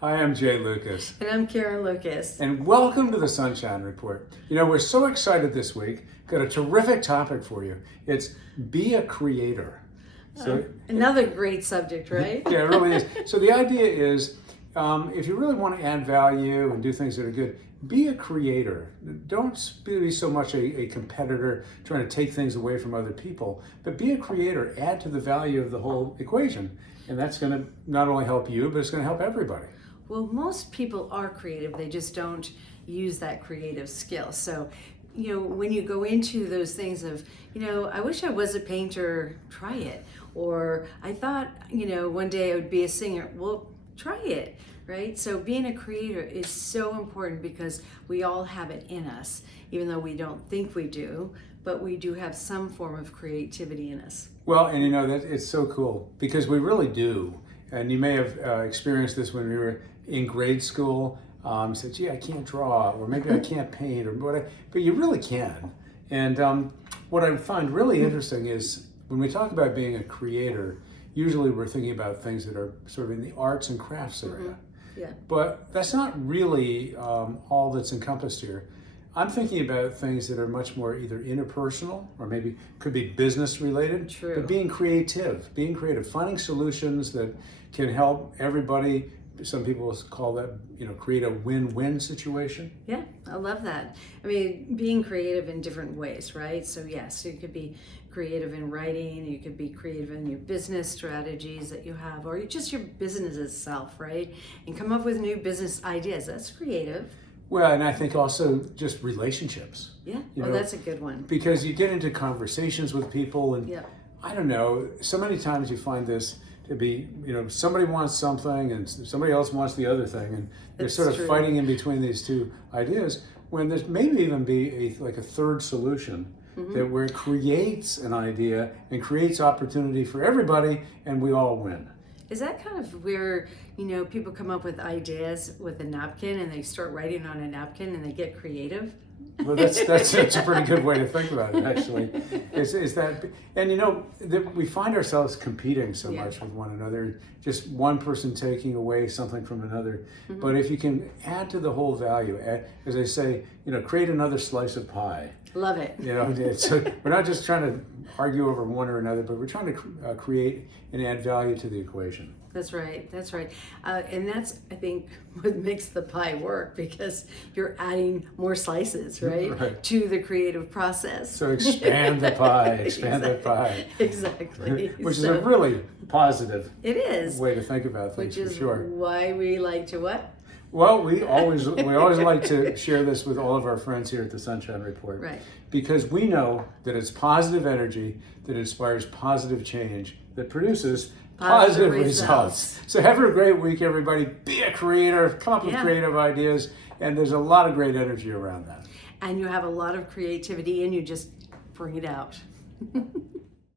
I am Jay Lucas. And I'm Karen Lucas. And welcome to the Sunshine Report. You know, we're so excited this week. Got a terrific topic for you. It's be a creator. So another great subject, right? Yeah, it really is. So the idea is, if you really want to add value and do things that are good, be a creator. Don't be so much a competitor trying to take things away from other people, but be a creator. Add to the value of the whole equation. And that's going to not only help you, but it's going to help everybody. Well, most people are creative. They just don't use that creative skill. So, you know, when you go into those things of, you know, I wish I was a painter, try it. Or I thought, you know, one day I would be a singer. Well, try it, right? So being a creator is so important because we all have it in us, even though we don't think we do, but we do have some form of creativity in us. Well, and you know, that it's so cool because we really do. And you may have experienced this when we were in grade school. Said, gee, I can't draw, or maybe I can't paint, or what, but you really can. And what I find really interesting is when we talk about being a creator, usually we're thinking about things that are sort of in the arts and crafts area. Mm-hmm. Yeah. But that's not really all that's encompassed here. I'm thinking about things that are much more either interpersonal or maybe could be business related. True. But being creative, finding solutions that can help everybody. Some people call that, you know, create a win-win situation. Yeah, I love that. I mean, being creative in different ways, right? So yes, you could be creative in writing, you could be creative in your business strategies that you have, or just your business itself, right? And come up with new business ideas. That's creative. Well, and I think also just relationships. Yeah, You oh, know, that's a good one. Because you get into conversations with people and Yeah. I don't know, so many times you find this to be, you know, somebody wants something and somebody else wants the other thing, and they're That's sort of true. fighting in between these two ideas when there's maybe even be like a third solution that where it creates an idea and creates opportunity for everybody and we all win. Is that kind of where, you know, people come up with ideas with a napkin and they start writing on a napkin and they get creative? Well, that's a pretty good way to think about it, actually. Is that, and you know, that we find ourselves competing so Yeah. much with one another, just one person taking away something from another. But if you can add to the whole value, as I say, you know, create another slice of pie. Love it. You know, so we're not just trying to argue over one or another, but we're trying to create and add value to the equation. That's right. That's right. And that's, I think, what makes the pie work because you're adding more slices, right? Right. To the creative process. So expand the pie, expand the pie. Exactly. Which is a really positive It is. way to think about things, Which for is sure. why we like to what? Well, we always like to share this with all of our friends here at the Sunshine Report. Right. Because we know that it's positive energy that inspires positive change that produces positive results. So have a great week, everybody. Be a creator, come up with Yeah. creative ideas, and there's a lot of great energy around that. And you have a lot of creativity and you just bring it out.